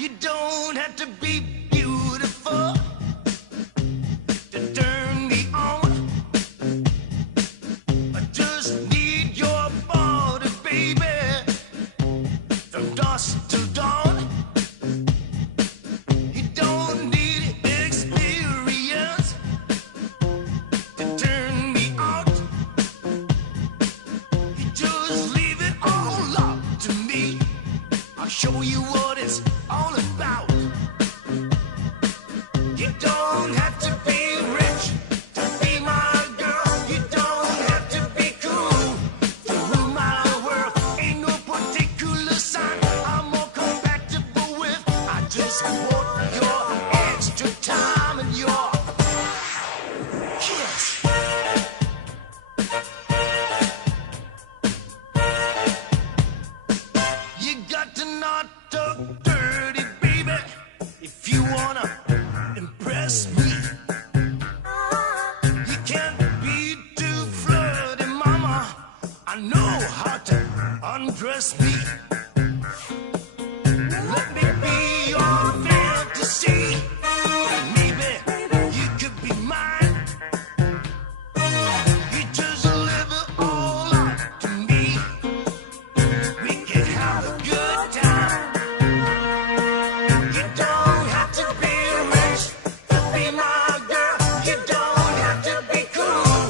You don't have to be beautiful to turn me on. I just need your body, baby, from dusk till dawn. You don't need experience to turn me out. You just leave it all up to me. I'll show you what it's all about. You don't have to be rich to be my girl. You don't have to be cool to rule my world. Ain't no particular sign I'm more compatible with. I just want your extra time and your kiss. You got to not talk dirty, baby, if you wanna impress me. You can't be too flirty, mama. I know how to undress me. Let me be your fantasy. Maybe you could be mine. You just live it all up to me. We can have a good time. You don't have to be rich to be my girl. You don't have to be cool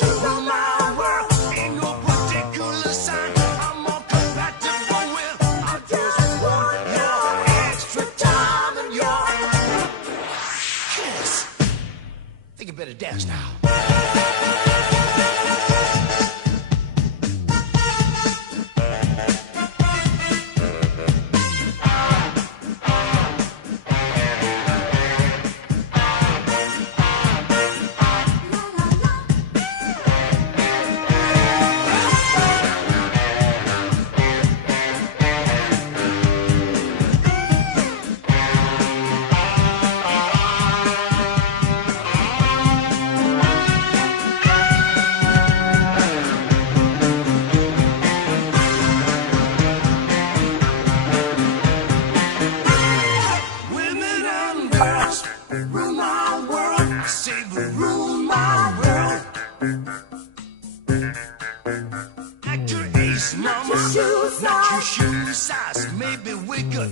to rule my world. Ain't no particular sign I'm more compatible with. I just want your extra time and your kiss. Think you better dance now. Women and girls rule my world. Say we rule my world. Act your ace, mama. Not your shoe size. Maybe we could